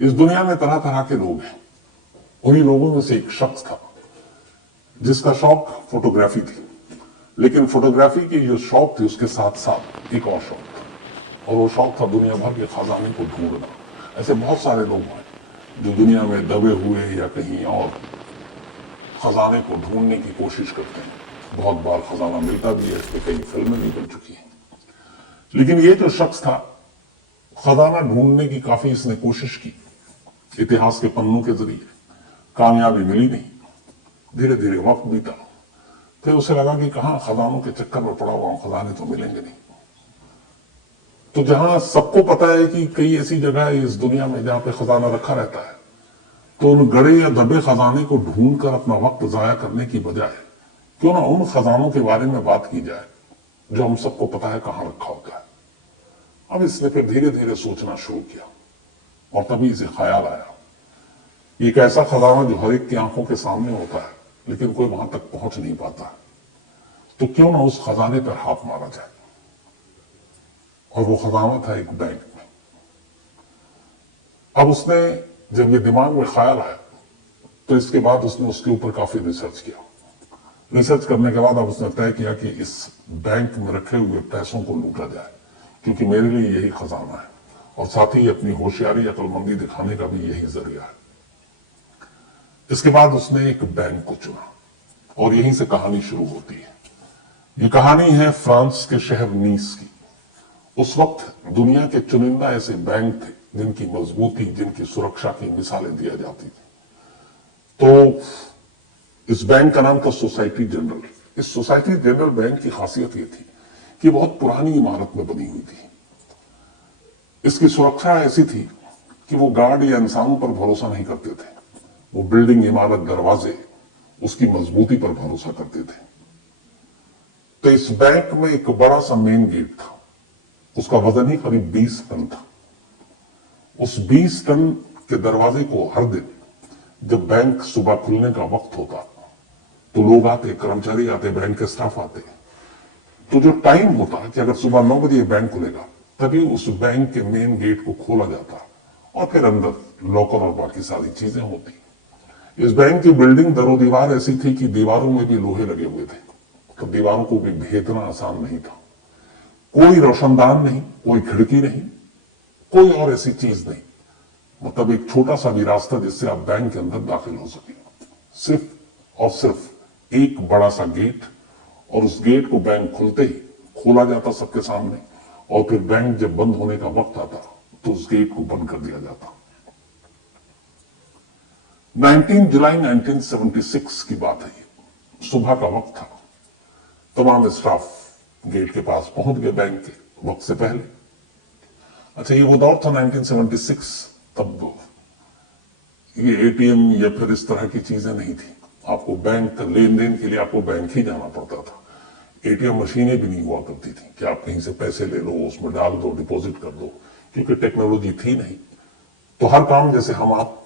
इस दुनिया में तरह तरह के लोग हैं। उन्हीं लोगों में से एक शख्स था जिसका शौक फोटोग्राफी थी, लेकिन फोटोग्राफी की जो शौक थी उसके साथ साथ एक और शौक था, और वो शौक था दुनिया भर के खजाने को ढूंढना। ऐसे बहुत सारे लोग हैं जो दुनिया में दबे हुए या कहीं और खजाने को ढूंढने की कोशिश करते हैं। बहुत बार खजाना मिलता भी है, इस पर कई फिल्में भी बन चुकी हैं। लेकिन ये जो शख्स था, खजाना ढूंढने की काफी इसने कोशिश की, इतिहास के पन्नों के जरिए, कामयाबी मिली नहीं। धीरे धीरे वक्त बीता, फिर उसे लगा कि कहां खजानों के चक्कर में पड़ा हुआ हूं, खजाने तो मिलेंगे नहीं। तो जहां सबको पता है कि कई ऐसी जगह है इस दुनिया में जहां पे खजाना रखा रहता है, तो उन गड़े या दबे खजाने को ढूंढकर अपना वक्त जाया करने की बजाय क्यों ना उन खजानों के बारे में बात की जाए जो हम सबको पता है कहां रखा होता है। अब इसने फिर धीरे धीरे सोचना शुरू किया, और तभी इसे ख्याल आया, एक ऐसा खजाना जो हर एक की आंखों के सामने होता है लेकिन कोई वहां तक पहुंच नहीं पाता, तो क्यों ना उस खजाने पर हाथ मारा जाए। और वो खजाना था एक बैंक में। अब उसने जब ये दिमाग में ख्याल आया, तो इसके बाद उसने उसके ऊपर काफी रिसर्च किया। रिसर्च करने के बाद अब उसने तय किया कि इस बैंक में रखे हुए पैसों को लूटा जाए, क्योंकि मेरे लिए यही खजाना है, और साथ ही अपनी होशियारी अक्लमंदी दिखाने का भी यही जरिया है। इसके बाद उसने एक बैंक को चुना, और यहीं से कहानी शुरू होती है। ये कहानी है फ्रांस के शहर नीस की। उस वक्त दुनिया के चुनिंदा ऐसे बैंक थे जिनकी मजबूती, जिनकी सुरक्षा की मिसालें दिया जाती थी। तो इस बैंक का नाम था सोसाइटी जनरल। इस सोसाइटी जनरल बैंक की खासियत ये थी कि बहुत पुरानी इमारत में बनी हुई थी। इसकी सुरक्षा ऐसी थी कि वो गार्ड या इंसानों पर भरोसा नहीं करते थे, वो बिल्डिंग, इमारत, दरवाजे, उसकी मजबूती पर भरोसा करते थे। तो इस बैंक में एक बड़ा सा मेन गेट था, उसका वजन ही करीब 20 टन था। उस 20 टन के दरवाजे को हर दिन जब बैंक सुबह खुलने का वक्त होता, तो लोग आते, कर्मचारी आते, बैंक के स्टाफ आते। तो जो टाइम होता कि अगर सुबह 9 बजे बैंक खुलेगा, तभी उस बैंक के मेन गेट को खोला जाता, और फिर अंदर लॉकर और बाकी सारी चीजें होती। इस बैंक की बिल्डिंग दरो दीवार ऐसी थी कि दीवारों में भी लोहे लगे हुए थे, तो दीवारों को भी भेदना आसान नहीं था। कोई रोशनदान नहीं, कोई खिड़की नहीं, कोई और ऐसी चीज नहीं, मतलब एक छोटा सा भी रास्ता जिससे आप बैंक के अंदर दाखिल हो सके। सिर्फ और सिर्फ एक बड़ा सा गेट, और उस गेट को बैंक खुलते ही खोला जाता सबके सामने, और फिर बैंक जब बंद होने का वक्त आता तो उस गेट को बंद कर दिया जाता। 19 जुलाई 1976 की बात है, ये सुबह का वक्त था। तमाम स्टाफ गेट के पास पहुंच गए बैंक के वक्त से पहले। अच्छा, ये वो दौर था 1976, तब ये एटीएम या फिर इस तरह की चीजें नहीं थी। आपको बैंक लेन देन के लिए आपको बैंक ही जाना पड़ता था। एटीएम मशीनें भी नहीं हुआ करती थी कि आप कहीं से पैसे ले लो, उसमें डाल दो, डिपॉजिट कर दो, क्योंकि टेक्नोलॉजी थी नहीं। तो हर काम जैसे हम आप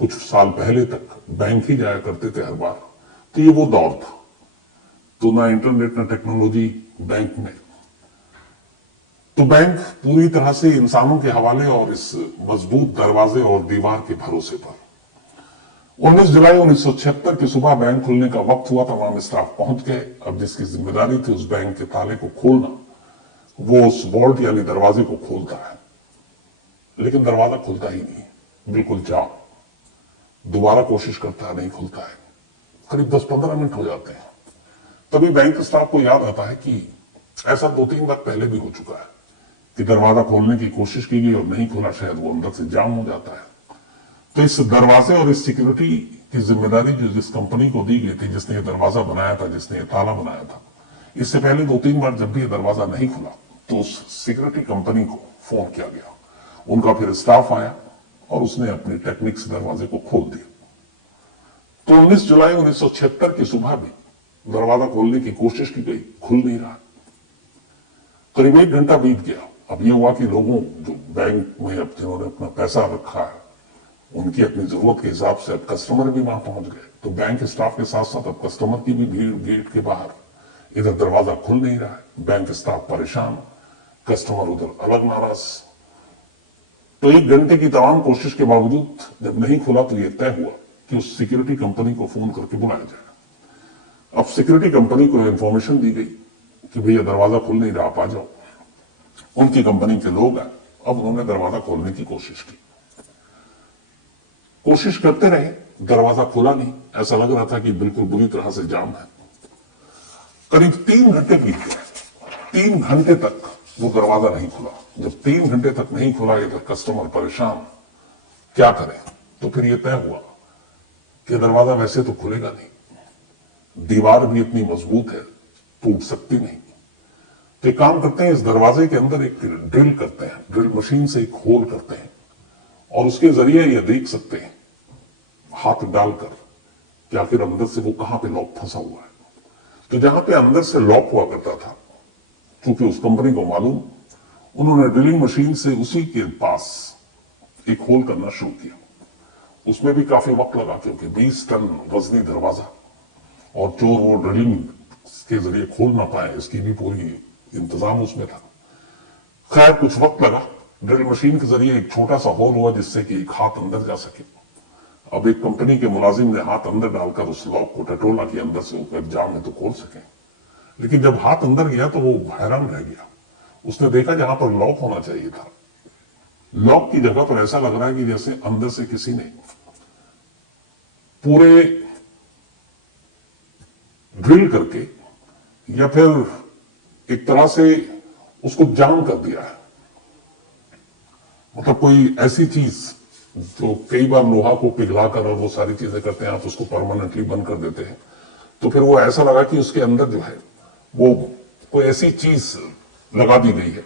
कुछ साल पहले तक बैंक ही जाया करते थे हर बार, तो ये वो दौर था। तो ना इंटरनेट ना टेक्नोलॉजी बैंक में। तो बैंक पूरी तरह से इंसानों के हवाले और इस मजबूत दरवाजे और दीवार के भरोसे पर। 19 जुलाई 1976 की सुबह बैंक खुलने का वक्त हुआ, तमाम स्टाफ पहुंच गए। अब जिसकी जिम्मेदारी थी उस बैंक के ताले को खोलना, वो उस वॉल्ट यानी दरवाजे को खोलता है, लेकिन दरवाजा खुलता ही नहीं, बिल्कुल जाम। दोबारा कोशिश करता है, नहीं खुलता है। करीब 10-15 मिनट हो जाते हैं। तभी बैंक स्टाफ को याद आता है कि ऐसा 2-3 बार पहले भी हो चुका है कि दरवाजा खोलने की कोशिश की गई और नहीं खुला, शायद वो अंदर से जाम हो जाता है। तो इस दरवाजे और इस सिक्योरिटी की जिम्मेदारी जो जिस कंपनी को दी गई थी, जिसने ये दरवाजा बनाया था, जिसने ये ताला बनाया था, इससे पहले 2-3 बार जब भी ये दरवाजा नहीं खुला तो उस सिक्योरिटी कंपनी को फोन किया गया। उनका फिर स्टाफ आया और उसने अपनी टेक्निक से दरवाजे को खोल दिया। तो 19 जुलाई 1976 की सुबह भी दरवाजा खोलने की कोशिश की गई, खुल नहीं रहा। करीब 1 घंटा बीत गया। अब ये हुआ कि लोगों जो बैंक में अब जिन्होंने अपना पैसा रखा है, उनकी अपनी जरूरत के हिसाब से अब कस्टमर भी वहां पहुंच गए। तो बैंक स्टाफ के साथ साथ अब कस्टमर की भी भीड़ गेट के बाहर। इधर दरवाजा खुल नहीं रहा है, बैंक स्टाफ परेशान, कस्टमर उधर अलग नाराज। तो 1 घंटे की तमाम कोशिश के बावजूद जब नहीं खुला तो यह तय हुआ कि उस सिक्योरिटी कंपनी को फोन करके बुलाया जाए। अब सिक्योरिटी कंपनी को इंफॉर्मेशन दी गई कि भैया दरवाजा खुल नहीं रहा, आप आ जाओ। उनकी कंपनी के लोग आए। अब उन्होंने दरवाजा खोलने की कोशिश की, कोशिश करते रहे, दरवाजा खुला नहीं। ऐसा लग रहा था कि बिल्कुल बुरी तरह से जाम है। करीब 3 घंटे बीत गए। 3 घंटे तक वो दरवाजा नहीं खुला। जब 3 घंटे तक नहीं खुला, इधर कस्टमर परेशान, क्या करें? तो फिर यह तय हुआ कि दरवाजा वैसे तो खुलेगा नहीं, दीवार भी इतनी मजबूत है, टूट सकती नहीं। तो एक काम करते हैं, इस दरवाजे के अंदर एक ड्रिल करते हैं, ड्रिल मशीन से एक होल करते हैं और उसके जरिए यह देख सकते हैं हाथ डालकर कि आखिर अंदर से वो कहां पे लॉक फंसा हुआ है। तो जहां पे अंदर से लॉक हुआ करता था, क्योंकि उस कंपनी को मालूम, उन्होंने ड्रिलिंग मशीन से उसी के पास एक होल करना शुरू किया। उसमें भी काफी वक्त लगा, क्योंकि 20 टन वजनी दरवाजा और चोर वो ड्रिलिंग के जरिए खोल ना पाए, इसकी भी पूरी इंतजाम उसमें था। खैर कुछ वक्त लगा। ड्रिल मशीन के जरिए एक छोटा सा होल हुआ जिससे कि एक हाथ अंदर जा सके। अब एक कंपनी के मुलाजिम ने हाथ अंदर डालकर उस लॉक को टटोला कि अंदर से ऊपर जाम है तो खोल सके। लेकिन जब हाथ अंदर गया तो वो हैरान रह गया। उसने देखा जहां पर लॉक होना चाहिए था, लॉक की जगह पर ऐसा लग रहा है कि जैसे अंदर से किसी ने पूरे ड्रिल करके या फिर एक तरह से उसको जाम कर दिया है। मतलब कोई ऐसी चीज जो कई बार लोहा को पिघलाकर और वो सारी चीजें करते हैं, आप उसको परमानेंटली बंद कर देते हैं, तो फिर वो ऐसा लगा कि उसके अंदर जो है वो कोई ऐसी चीज लगा दी गई है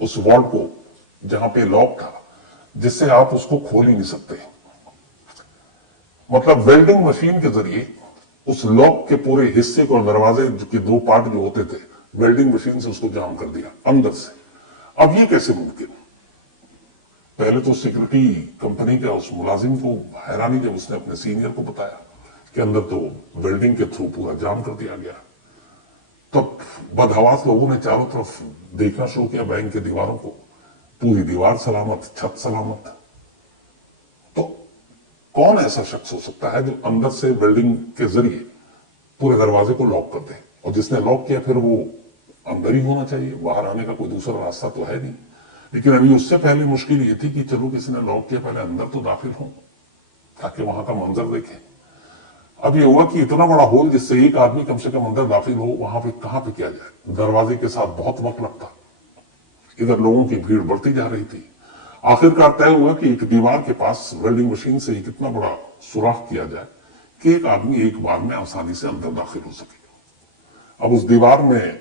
उस वॉल्ट को जहां पे लॉक था, जिससे आप उसको खोल ही नहीं सकते। मतलब वेल्डिंग मशीन के जरिए उस लॉक के पूरे हिस्से को, दरवाजे के 2 पार्ट जो होते थे, वेल्डिंग मशीन से उसको जाम कर दिया अंदर से। अब ये कैसे मुमकिन? पहले तो सिक्योरिटी कंपनी का उस मुलाजिम को हैरानी जब उसने अपने सीनियर को बताया कि अंदर तो वेल्डिंग के थ्रू पूरा जाम कर दिया गया। तब बदहवास लोगों ने चारों तरफ देखना शुरू किया, बैंक की दीवारों को, पूरी दीवार सलामत, छत सलामत। तो कौन ऐसा शख्स हो सकता है जो अंदर से वेल्डिंग के जरिए पूरे दरवाजे को लॉक कर दे? और जिसने लॉक किया फिर वो अंदर ही होना चाहिए, बाहर आने का कोई दूसरा रास्ता तो है नहीं। लेकिन अभी उससे पहले मुश्किल ये थी कि चलो किसी ने लॉक किया, पहले अंदर तो दाखिल हो ताकि वहां का मंजर देखें। अब ये हुआ कि इतना बड़ा होल जिससे एक आदमी कम से कम अंदर दाखिल हो, वहां पे कहां पे किया जाए? दरवाजे के साथ बहुत वक्त लगता, इधर लोगों की भीड़ बढ़ती जा रही थी। आखिरकार तय हुआ कि एक दीवार के पास वेल्डिंग मशीन से एक इतना बड़ा सुराख किया जाए कि एक आदमी एक बार में आसानी से अंदर दाखिल हो सके। अब उस दीवार में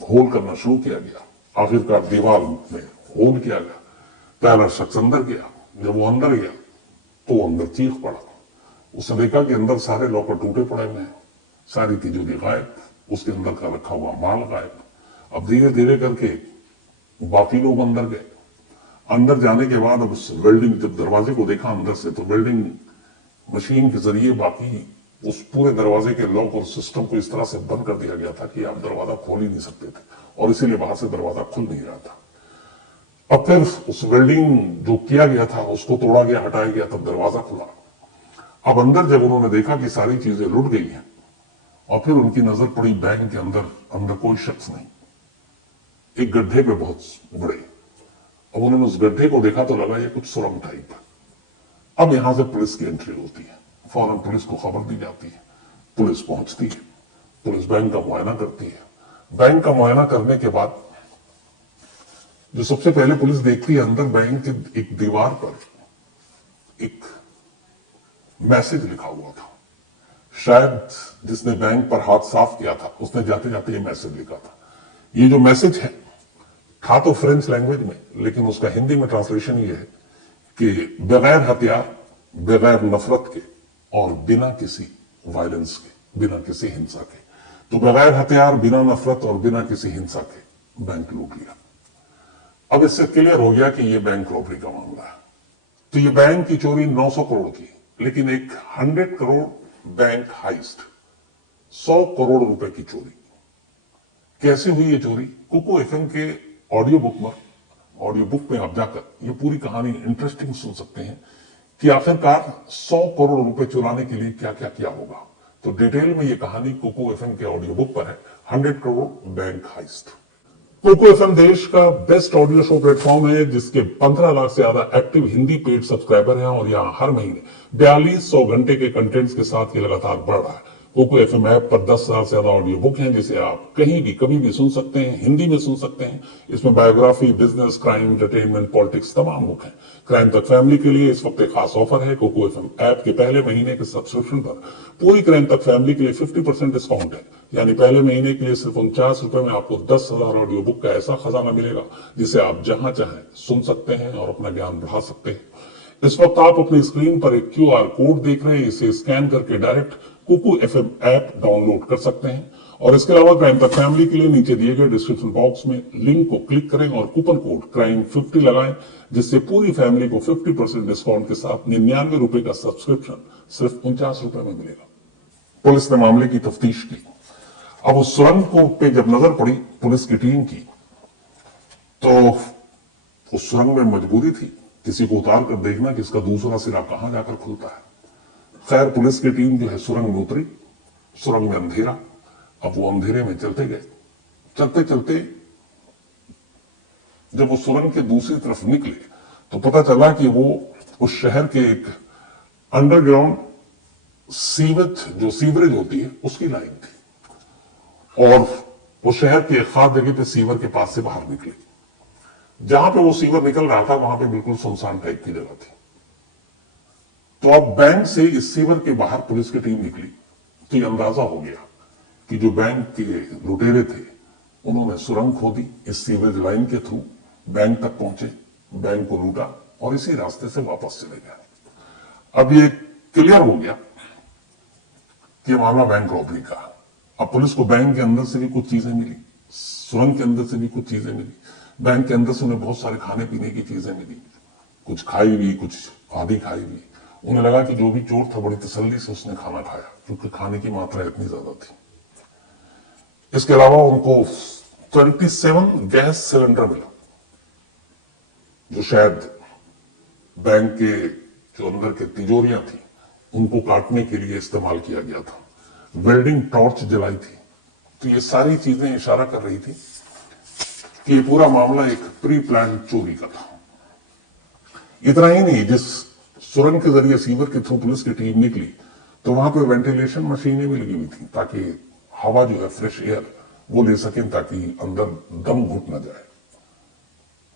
होल करना शुरू किया गया। आखिरकार दीवार में होल किया गया, पहला शख्स अंदर गया। जब वो अंदर गया तो वो अंदर चीख पड़ा। उसने देखा कि अंदर सारे लॉकर टूटे पड़े हुए हैं, सारी तिजोरी गायब, उसके अंदर का रखा हुआ माल गायब। अब धीरे धीरे करके बाकी लोग अंदर गए। अंदर जाने के बाद अब उस वेल्डिंग, जब दरवाजे को देखा अंदर से, तो वेल्डिंग मशीन के जरिए बाकी उस पूरे दरवाजे के लॉक और सिस्टम को इस तरह से बंद कर दिया गया था कि आप दरवाजा खोल ही नहीं सकते थे, और इसीलिए बाहर से दरवाजा खुल नहीं रहा था। अब फिर उस वेल्डिंग जो किया गया था उसको तोड़ा गया, हटाया गया, तब दरवाजा खुला। अब अंदर जब उन्होंने देखा कि सारी चीजें लुट गई हैं, और फिर उनकी नजर पड़ी बैंक के अंदर। अंदर कोई शख्स नहीं, एक गड्ढे पे बहुत बड़े। अब उन्होंने उस गड्ढे को देखा तो लगा ये कुछ सुरंग टाइप। अब यहां से पुलिस की एंट्री होती है, फौरन पुलिस को खबर दी जाती है, पुलिस पहुंचती है, पुलिस बैंक का मुआयना करती है। बैंक का मुआयना करने के बाद जो सबसे पहले पुलिस देखती है, अंदर बैंक की एक दीवार पर एक मैसेज लिखा हुआ था। शायद जिसने बैंक पर हाथ साफ किया था उसने जाते जाते ये मैसेज लिखा था। ये जो मैसेज है था तो फ्रेंच लैंग्वेज में, लेकिन उसका हिंदी में ट्रांसलेशन ये है कि बगैर हथियार, बगैर नफरत के और बिना किसी वायलेंस के, बिना किसी हिंसा के। तो बगैर हथियार, बिना नफरत और बिना किसी हिंसा के बैंक लूट लिया। अब इससे क्लियर हो गया कि यह बैंक रॉबरी का मामला है। तो ये बैंक की चोरी 900 करोड़ की, लेकिन एक 100 करोड़ बैंक हाइस्ट, 100 करोड़ रुपए की चोरी। कैसे हुई ये चोरी? कुकू एफएम के ऑडियो बुक में ऑडियो बुक में आप जाकर ये पूरी कहानी इंटरेस्टिंग सुन सकते हैं कि आखिरकार 100 करोड़ रुपए चुराने के लिए क्या क्या किया होगा। तो डिटेल में ये कहानी कोको एफएम के ऑडियो बुक पर है, 100 crore bank heist. Kuku FM देश का बेस्ट ऑडियो शो प्लेटफॉर्म है जिसके 15 लाख से ज्यादा एक्टिव हिंदी पेड सब्सक्राइबर हैं और यहाँ हर महीने 4200 घंटे के कंटेंट्स के साथ ये लगातार बढ़ रहा है। कोको एफएम ऐप पर 10,000 से ज्यादा ऑडियो बुक हैं जिसे आप कहीं भी कभी भी सुन सकते हैं, हिंदी में सुन सकते हैं। इसमें biography, business, crime, entertainment, politics तमाम बुक हैं। क्राइम तक फैमिली के लिए इस वक्त एक खास ऑफर है। कोको एफएम ऐप के पहले महीने के सब्सक्रिप्शन पर पूरी क्राइम तक फैमिली के लिए 50% डिस्काउंट है, यानी पहले महीने के लिए सिर्फ 49 रुपए में आपको 10,000 ऑडियो बुक का ऐसा खजाना मिलेगा जिसे आप जहां चाहें सुन सकते हैं और अपना ज्ञान बढ़ा सकते हैं। इस वक्त आप अपनी स्क्रीन पर एक QR कोड देख रहे हैं, इसे स्कैन करके direct Kuku FM app download कर सकते हैं। और इसके अलावा क्राइम तक फैमिली के लिए नीचे दिए गए डिस्क्रिप्शन बॉक्स में लिंक को क्लिक करें और कूपन कोड CRIME50 लगाएं, जिससे पूरी फैमिली को 50% डिस्काउंट के साथ 99 रुपए का सब्सक्रिप्शन सिर्फ 49 रुपए में मिलेगा। पुलिस ने मामले की तफ्तीश की। अब उस सुरंग को पे जब नजर पड़ी पुलिस की टीम की, तो उस सुरंग में मजबूरी थी किसी को उतार कर देखना कि इसका दूसरा सिरा कहां जाकर खुलता है। खैर पुलिस की टीम जो है सुरंग में उतरी। सुरंग में अंधेरा। अब वो अंधेरे में चलते गए। चलते चलते जब वो सुरंग के दूसरी तरफ निकले तो पता चला कि वो उस शहर के एक अंडरग्राउंड सीवरेज होती है उसकी लाइन थी और वो शहर के एक खास जगह पे सीवर के पास से बाहर निकले। जहां पे वो सीवर निकल रहा था वहां पे बिल्कुल सुनसान टाइप की जगह थी। तो अब बैंक से इस सीवर के बाहर पुलिस की टीम निकली तो ये अंदाजा हो गया कि जो बैंक के लुटेरे थे उन्होंने सुरंग खोदी, इस सीवरेज लाइन के थ्रू बैंक तक पहुंचे, बैंक को लूटा और इसी रास्ते से वापस चले गए। अब ये क्लियर हो गया कि मामला बैंक रॉबरी का। अब पुलिस को बैंक के अंदर से भी कुछ चीजें मिली, सुरंग के अंदर से भी कुछ चीजें मिली, बैंक के अंदर से उन्हें बहुत सारे खाने पीने की चीजें मिली, कुछ खाई हुई, कुछ आधी खाई हुई। उन्हें लगा कि जो भी चोर था बड़ी तसल्ली से उसने खाना खाया क्योंकि खाने की मात्रा इतनी ज्यादा थी। इसके अलावा उनको 27 गैस सिलेंडर मिला जो शायद बैंक के जो अंदर के तिजोरियां थी उनको काटने के लिए इस्तेमाल किया गया था। वेल्डिंग टॉर्च जलाई थी। तो ये सारी चीजें इशारा कर रही थी कि ये पूरा मामला एक प्री प्लान चोरी का था। इतना ही नहीं, जिस सुरंग के जरिए सीवर के थ्रू पुलिस की टीम निकली तो वहां पे वेंटिलेशन मशीनें भी लगी हुई थी ताकि हवा जो है फ्रेश एयर वो ले सकें ताकि अंदर दम घुट न जाए।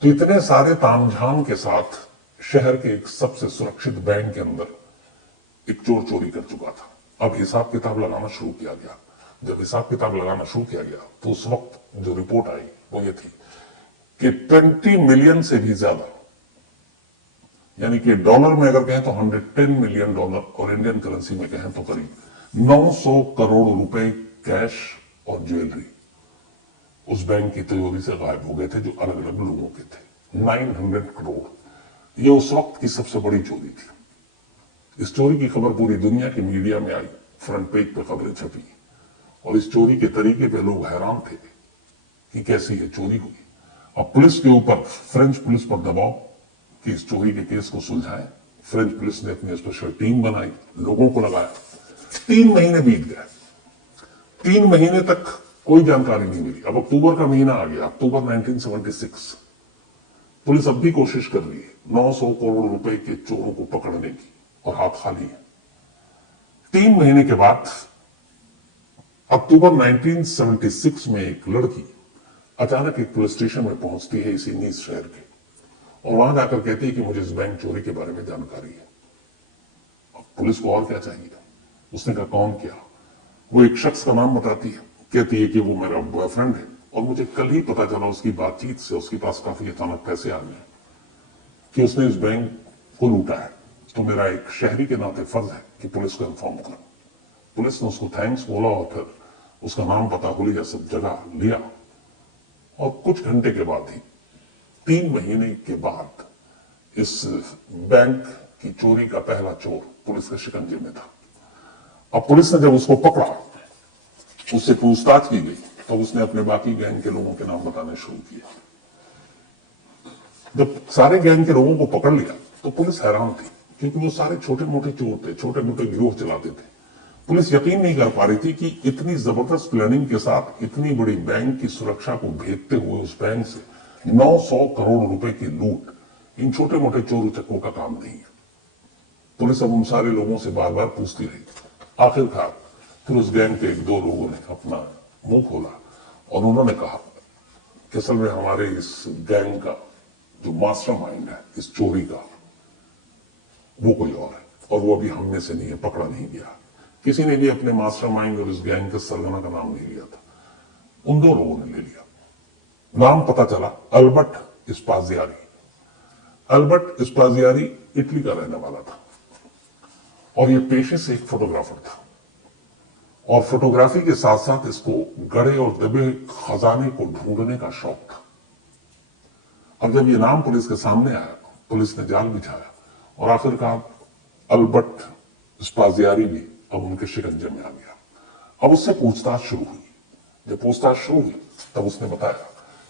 तो इतने सारे तामझाम के साथ शहर के एक सबसे सुरक्षित बैंक के अंदर एक चोर चोरी कर चुका था। अब हिसाब किताब लगाना शुरू किया गया। जब हिसाब किताब लगाना शुरू किया गया तो उस वक्त जो रिपोर्ट आई वो ये थी कि 20 मिलियन से भी ज्यादा, यानी कि डॉलर में अगर कहें तो 110 मिलियन डॉलर और इंडियन करेंसी में कहें तो करीब 900 करोड़ रुपए कैश और ज्वेलरी उस बैंक की तिजोरी से गायब हो गए थे जो अलग अलग लोगों के थे। 900 करोड़ ये उस वक्त की सबसे बड़ी चोरी थी। इस चोरी की खबर पूरी दुनिया की मीडिया में आई, फ्रंट पेज पे खबरें छपी और इस चोरी के तरीके पे लोग हैरान थे कि कैसे ये चोरी हुई। अब पुलिस के ऊपर, फ्रेंच पुलिस पर दबाव कि इस चोरी के केस को सुलझाएं। फ्रेंच पुलिस ने अपनी स्पेशल टीम बनाई, लोगों को लगाया। 3 महीने बीत गए। 3 महीने तक कोई जानकारी नहीं मिली। अब अक्टूबर का महीना आ गया, अक्टूबर 1976। पुलिस अब भी कोशिश कर रही है 900 करोड़ रुपए के चोरों को पकड़ने की और हाथ खाली है। 3 महीने के बाद अक्टूबर 1976 में एक लड़की अचानक एक पुलिस स्टेशन में पहुंचती है इसी नीस शहर के और वहां जाकर कहती है कि मुझे इस बैंक चोरी के बारे में जानकारी है। अब पुलिस को और क्या चाहिए? उसने कहा कौन क्या? वो एक शख्स का नाम बताती है, कहती है कि वो मेरा बॉयफ्रेंड है और मुझे कल ही पता चला उसकी बातचीत से उसके पास काफी अचानक पैसे आ गए कि उसने इस बैंक को लूटा है। तो मेरा एक शहरी के नाते फर्ज है कि पुलिस को इन्फॉर्म करूं। पुलिस ने उसको थैंक्स बोला और फिर उसका नाम पता हो लिया, सब जगह लिया और कुछ घंटे के बाद ही 3 महीने के बाद इस बैंक की चोरी का पहला चोर पुलिस के शिकंजे में था। अब पुलिस ने जब उसको पकड़ा, उससे पूछताछ की गई तो उसने अपने बाकी गैंग के लोगों के नाम बताने शुरू किए। जब सारे गैंग के लोगों को पकड़ लिया तो पुलिस हैरान थी, क्योंकि वो सारे छोटे मोटे चोर थे, छोटे मोटे गिरोह चलाते थे। पुलिस यकीन नहीं कर पा रही थी कि इतनी जबरदस्त प्लानिंग के साथ इतनी बड़ी बैंक की सुरक्षा को भेदते हुए उस बैंक से 900 करोड़ रुपए की लूट इन छोटे मोटे चोर उचक्कों का काम नहीं है। पुलिस अब उन सारे लोगों से बार बार पूछती रही। आखिरकार फिर उस गैंग के एक दो लोगों ने अपना मुंह खोला और उन्होंने कहा कि असल में हमारे इस गैंग का जो मास्टरमाइंड है इस चोरी का, वो कोई और है, और वो अभी हम में से नहीं है, पकड़ा नहीं गया। किसी ने भी अपने मास्टरमाइंड और इस गैंग के सरगना का नाम नहीं लिया था। उन दो लोगों ने ले लिया। नाम पता चला अल्बर्ट स्पाजियारी। अल्बर्ट स्पाजियारी इटली का रहने वाला था और ये पेशे से एक फोटोग्राफर था, और फोटोग्राफी के साथ साथ इसको गड़े और दबे खजाने को ढूंढने का शौक था। अब जब ये नाम पुलिस के सामने आया, पुलिस ने जाल बिछाया और आखिरकार अल्बर्ट स्पाजियारी भी अब उनके शिकंजे में आ गया। अब उससे पूछताछ शुरू हुई। जब पूछताछ शुरू हुई तब उसने बताया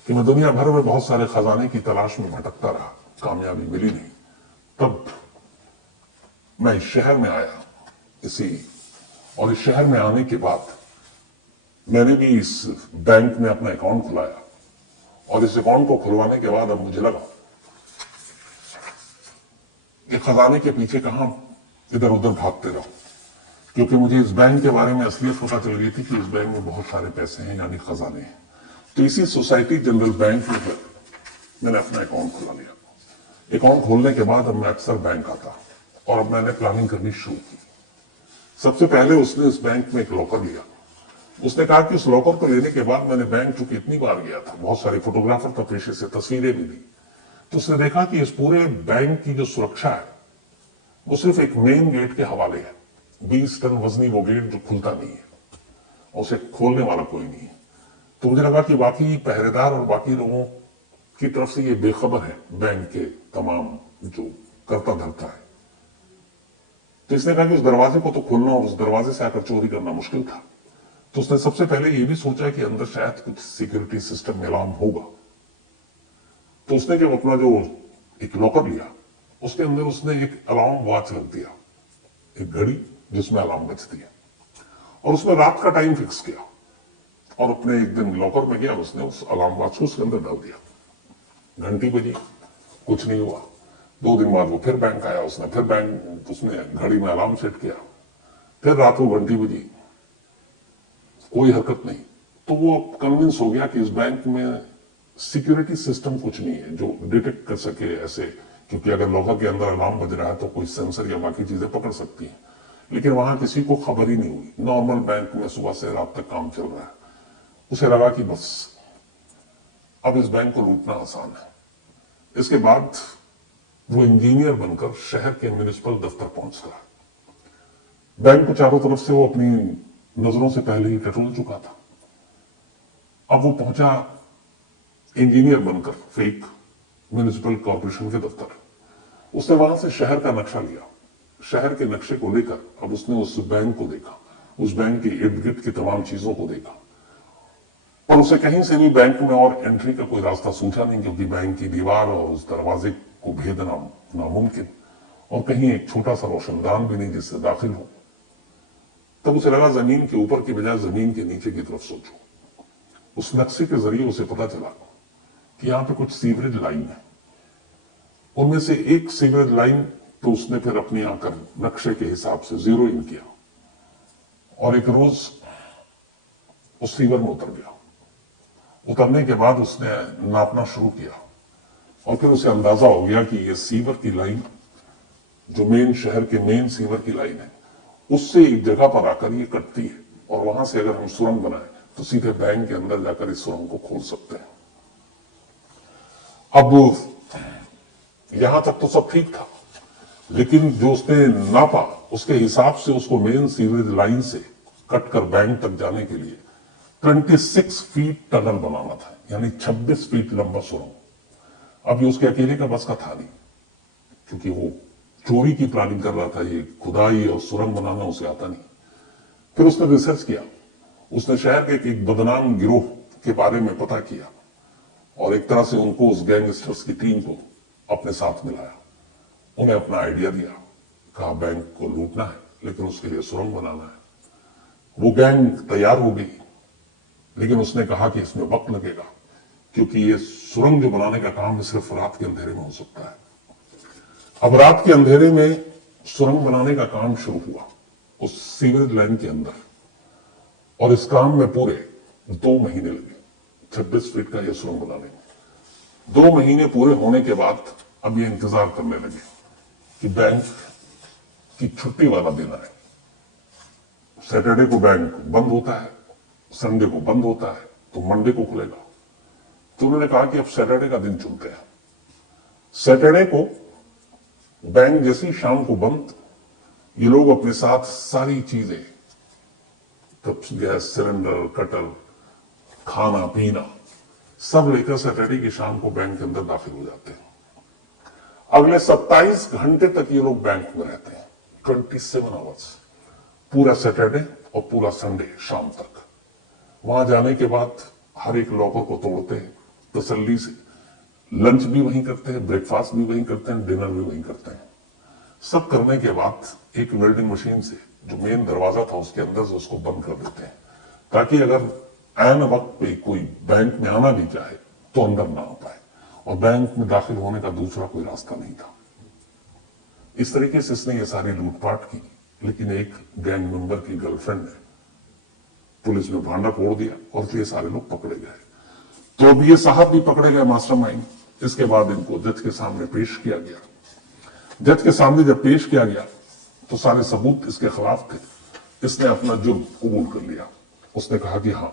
कि मैं दुनिया भर में बहुत सारे खजाने की तलाश में भटकता रहा, कामयाबी मिली नहीं। तब मैं इस शहर में आया और इस शहर में आने के बाद मैंने भी इस बैंक में अपना अकाउंट खुलाया, और इस अकाउंट को खुलवाने के बाद अब मुझे लगा कि खजाने के पीछे कहां इधर उधर भागते रहो, क्योंकि मुझे इस बैंक के बारे में असलियत पता चल गई थी कि इस बैंक में बहुत सारे पैसे हैं, यानी खजाने हैं। तो इसी सोसाइटी जनरल बैंक में मैंने अपना अकाउंट खुला लिया। अकाउंट खोलने के बाद अब मैं अक्सर बैंक आता और अब मैंने प्लानिंग करनी शुरू की। सबसे पहले उसने इस बैंक में एक लॉकर लिया। उसने कहा कि उस लॉकर को लेने के बाद मैंने बैंक चूंकि इतनी बार गया था, बहुत सारे फोटोग्राफर का पेशे से, तस्वीरें भी ली, तो उसने देखा कि इस पूरे बैंक की जो सुरक्षा है वो सिर्फ एक मेन गेट के हवाले है। 20 टन वजनी वो गेट जो खुलता नहीं है, उसे खोलने वाला कोई नहीं है। तो मुझे लगा कि बाकी पहरेदार और बाकी लोगों की तरफ से ये बेखबर है बैंक के तमाम जो करता धरता है। तो इसने कहा कि उस दरवाजे को तो खोलना और उस दरवाजे से आकर चोरी करना मुश्किल था। तो उसने सबसे पहले ये भी सोचा कि अंदर शायद कुछ सिक्योरिटी सिस्टम में अलार्म होगा। तो उसने जब अपना जो एक लॉकर लिया, उसके अंदर उसने एक अलार्म वॉच रख दिया, एक घड़ी जिसमें अलार्म बजती है, और उसमें रात का टाइम फिक्स किया। और अपने एक दिन लॉकर में गया, उसने उस अलार्म वॉच को उसके अंदर डाल दिया। घंटी बजी, कुछ नहीं हुआ। 2 दिन बाद वो फिर बैंक आया, उसने घड़ी में अलार्म सेट किया। फिर रात को घंटी बजी, कोई हरकत नहीं। तो वो कन्विंस हो गया कि इस बैंक में सिक्योरिटी सिस्टम कुछ नहीं है जो डिटेक्ट कर सके ऐसे, क्योंकि अगर लॉकर के अंदर अलार्म बज रहा है तो कोई सेंसर या बाकी चीजें पकड़ सकती हैं। लेकिन वहां किसी को खबर ही नहीं हुई। नॉर्मल बैंक में सुबह से रात तक काम चल रहा है। उसे लगा कि बस अब इस बैंक को लूटना आसान है। इसके बाद वो इंजीनियर बनकर शहर के म्युनिसिपल दफ्तर पहुंच गया। बैंक को चारों तरफ से वो अपनी नजरों से पहले ही टटोल चुका था। अब वो पहुंचा इंजीनियर बनकर फेक म्युनिसिपल कॉर्पोरेशन के दफ्तर। उसने वहां से शहर का नक्शा लिया। शहर के नक्शे को लेकर अब उसने उस बैंक को देखा, उस बैंक के इर्द गिर्द की तमाम चीजों को देखा, और उसे कहीं से भी बैंक में और एंट्री का कोई रास्ता सूझा नहीं, क्योंकि बैंक की दीवार और उस दरवाजे को भेदना नामुमकिन, और कहीं एक छोटा सा रोशनदान भी नहीं जिससे दाखिल हो। तब उसे लगा जमीन के ऊपर की बजाय जमीन के नीचे की तरफ सोचो। उस नक्शे के जरिए उसे पता चला कि यहां पे कुछ सीवरेज लाइन है। उनमें से एक सीवरेज लाइन तो उसने फिर अपनी आकर नक्शे के हिसाब से जीरो इन किया, और एक रोज उस सीवर में उतर गया। उतरने के बाद उसने नापना शुरू किया, और फिर उसे अंदाजा हो गया कि ये सीवर की लाइन जो मेन शहर के मेन सीवर की लाइन है, उससे एक जगह पर आकर ये कटती है, और वहां से अगर हम सुरंग बनाए तो सीधे बैंक के अंदर जाकर इस सुरंग को खोल सकते हैं। अब यहां तक तो सब ठीक था, लेकिन जो उसने नापा उसके हिसाब से उसको मेन सीवरेज लाइन से कटकर बैंक तक जाने के लिए 26 फीट टनल बनाना था, यानी 26 फीट लंबा सुरंग। अब ये उसके अकेले का बस का था नहीं, क्योंकि वो चोरी की प्लानिंग कर रहा था। ये खुदाई और सुरंग बनाना उसे आता नहीं। फिर उसने रिसर्च किया, उसने शहर के एक बदनाम गिरोह के बारे में पता किया, और एक तरह से उनको, उस गैंगस्टर्स की टीम को अपने साथ मिलाया, उन्हें अपना आइडिया दिया, कहा बैंक को लूटना है लेकिन उसके लिए सुरंग बनाना है। वो गैंग तैयार हो गई, लेकिन उसने कहा कि इसमें वक्त लगेगा, क्योंकि ये सुरंग जो बनाने का काम है सिर्फ रात के अंधेरे में हो सकता है। अब रात के अंधेरे में सुरंग बनाने का काम शुरू हुआ उस सीवरेज लाइन के अंदर, और इस काम में पूरे 2 महीने लगे 26 फीट का यह सुरंग बनाने में। 2 महीने पूरे होने के बाद अब ये इंतजार करने लगे कि बैंक की छुट्टी वाला दिन आए। सैटरडे को बैंक बंद होता है, संडे को बंद होता है, तो मंडे को खुलेगा। तो उन्होंने कहा कि अब सैटरडे का दिन चुनते हैं। सैटरडे को बैंक जैसी शाम को बंद, ये लोग अपने साथ सारी चीजें, तब गैस सिलेंडर, कटल, खाना पीना सब लेकर सैटरडे की शाम को बैंक के अंदर दाखिल हो जाते हैं। अगले 27 घंटे तक ये लोग बैंक में रहते हैं, 27 आवर्स, पूरा सैटरडे और पूरा संडे शाम तक। वहां जाने के बाद हर एक लॉकर को तोड़ते हैं तसल्ली से, लंच भी वहीं करते हैं, ब्रेकफास्ट भी वहीं करते हैं, डिनर भी वहीं करते हैं। सब करने के बाद एक वेल्डिंग मशीन से जो मेन दरवाजा था उसके अंदर से उसको बंद कर देते हैं, ताकि अगर ऐन वक्त पे कोई बैंक में आना भी चाहे तो अंदर ना आ पाए, और बैंक में दाखिल होने का दूसरा कोई रास्ता नहीं था। इस तरीके से इसने ये सारी लूटपाट की, लेकिन एक गैंग मेंबर की गर्लफ्रेंड ने पुलिस में भांडा फोड़ दिया और ये सारे लोग पकड़े गए। तो अब ये साहब भी पकड़े गए मास्टरमाइंड। इसके बाद इनको जज के सामने पेश किया गया। जज के सामने जब पेश किया गया तो सारे सबूत इसके खिलाफ थे। इसने अपना जुर्म कबूल कर लिया। उसने कहा कि हाँ,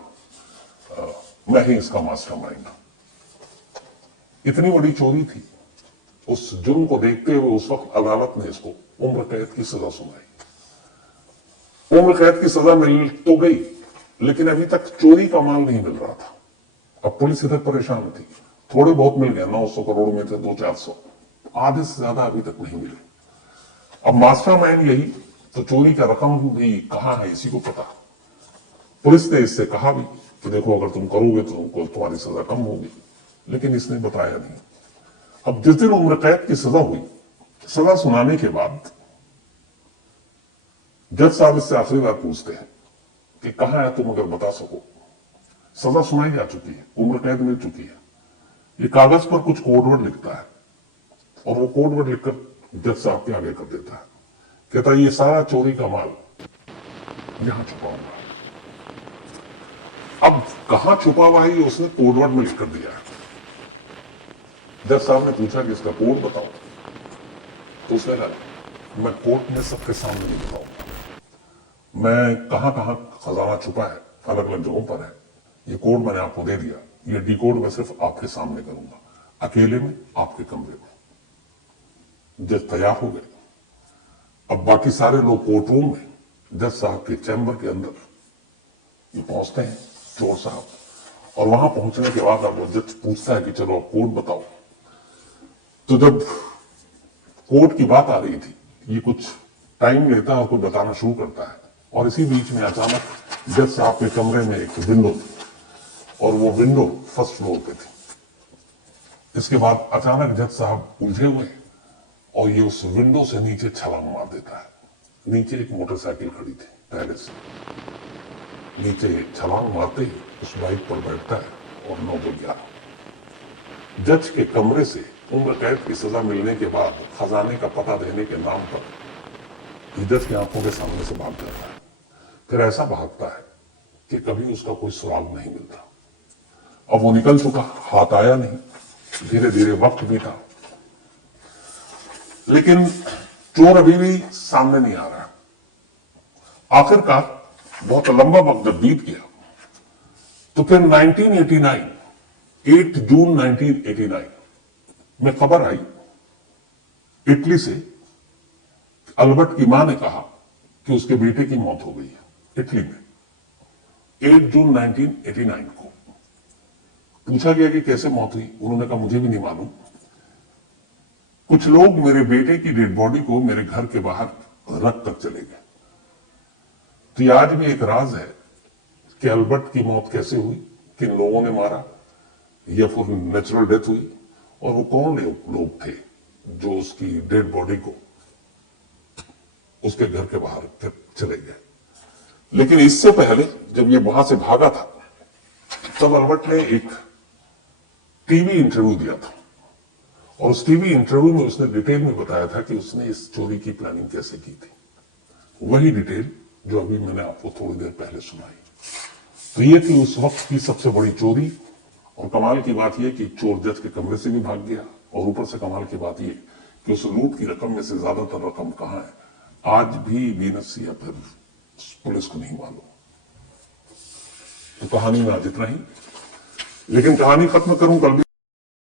मैं ही इसका मास्टरमाइंड हूं। इतनी बड़ी चोरी थी, उस जुर्म को देखते हुए उस वक्त अदालत ने इसको उम्र कैद की सजा सुनाई। उम्र कैद की सजा मिल तो गई, लेकिन अभी तक चोरी का माल नहीं मिल रहा था। अब पुलिस इधर परेशान थी। थोड़े बहुत मिल गए, 900 करोड़ में थे 200-400, आधे से ज्यादा अभी तक नहीं मिले। अब मास्टरमाइंड यही, तो चोरी का रकम भी कहां है इसी को पता। पुलिस ने इससे कहा भी कि देखो अगर तुम करोगे तो तुम्हारी सजा कम होगी, लेकिन इसने बताया नहीं। अब जिस दिन उम्र कैद की सजा हुई, सजा सुनाने के बाद जज साहब इससे आखिरी बार पूछते हैं कि कहां है तुम, अगर बता सको। सजा सुनाई जा चुकी है, उम्र कैद मिल चुकी है। ये कागज पर कुछ कोडवर्ड लिखता है और वो कोडवर्ड लिखकर जज साहब के आगे कर देता है। कहता है ये सारा चोरी का माल यहां छुपाऊंगा। अब कहां छुपा हुआ है ये उसने कोडवर्ड में लिख कर दिया है। जज साहब ने पूछा कि इसका कोड बताओ, तो उसने कहा मैं कोर्ट में सबके सामने नहीं बताऊंगा। मैं कहां कहां खजाना छुपा है अलग अलग जगहों पर है, ये कोड मैंने आपको दे दिया, ये डिकोड मैं सिर्फ आपके सामने करूंगा, अकेले में आपके कमरे में। जज तैयार हो गए। अब बाकी सारे लोग कोर्ट रूम में, जज साहब के चैम्बर के अंदर ये पहुंचते हैं चोर साहब, और वहां पहुंचने के बाद अब जज पूछता है कि चलो अब कोड बताओ। तो जब कोर्ट की बात आ रही थी, ये कुछ टाइम लेता है और कुछ बताना शुरू करता है, और इसी बीच में अचानक जज साहब के कमरे में एक विंडो थी, और वो विंडो फर्स्ट फ्लोर पे थी। इसके बाद अचानक जज साहब उलझे हुए और ये उस विंडो से नीचे छलांग मार देता है। नीचे एक मोटरसाइकिल खड़ी थी पहले से, नीचे छलांग मारते ही उस बाइक पर बैठता है और 9-11 जज के कमरे से उम्र कैद की सजा मिलने के बाद खजाने का पता देने के नाम पर जज की आंखों के सामने से भाग जाता है। फिर ऐसा भागता है कि कभी उसका कोई सुराग नहीं मिलता। अब वो निकल चुका, हाथ आया नहीं, धीरे धीरे वक्त बीता, लेकिन चोर अभी भी सामने नहीं आ रहा। आखिरकार बहुत लंबा वक्त जब बीत गया तो फिर 1989, 8 जून 1989 में खबर आई इटली से, अल्बर्ट की मां ने कहा कि उसके बेटे की मौत हो गई है इटली में। 8 जून 1989 को पूछा गया कि कैसे मौत हुई। उन्होंने कहा मुझे भी नहीं मालूम, कुछ लोग मेरे बेटे की डेड बॉडी को मेरे घर के बाहर रख कर चले गए। तो ये आज भी एक राज है कि अल्बर्ट की मौत कैसे हुई, किन लोगों ने मारा, या फिर नेचुरल डेथ हुई, और वो कौन लोग थे जो उसकी डेड बॉडी को उसके घर के बाहर चले गए। लेकिन इससे पहले जब ये वहां से भागा था तब अल्बर्ट ने एक टीवी इंटरव्यू दिया था, और उस टीवी इंटरव्यू में उसने डिटेल में बताया था कि उसने इस चोरी की प्लानिंग कैसे की थी। वही डिटेल जो अभी मैंने आपको थोड़ी देर पहले सुनाई। तो ये थी उस वक्त की सबसे बड़ी चोरी। और कमाल की बात यह कि चोर जज के कमरे से भी भाग गया, और ऊपर से कमाल की बात यह कि उस लूट की रकम में से ज्यादातर रकम कहां है आज भी वीनस या फिर पुलिस को नहीं मालूम। तो कहानी में आज इतना ही, लेकिन कहानी खत्म करूं कल भी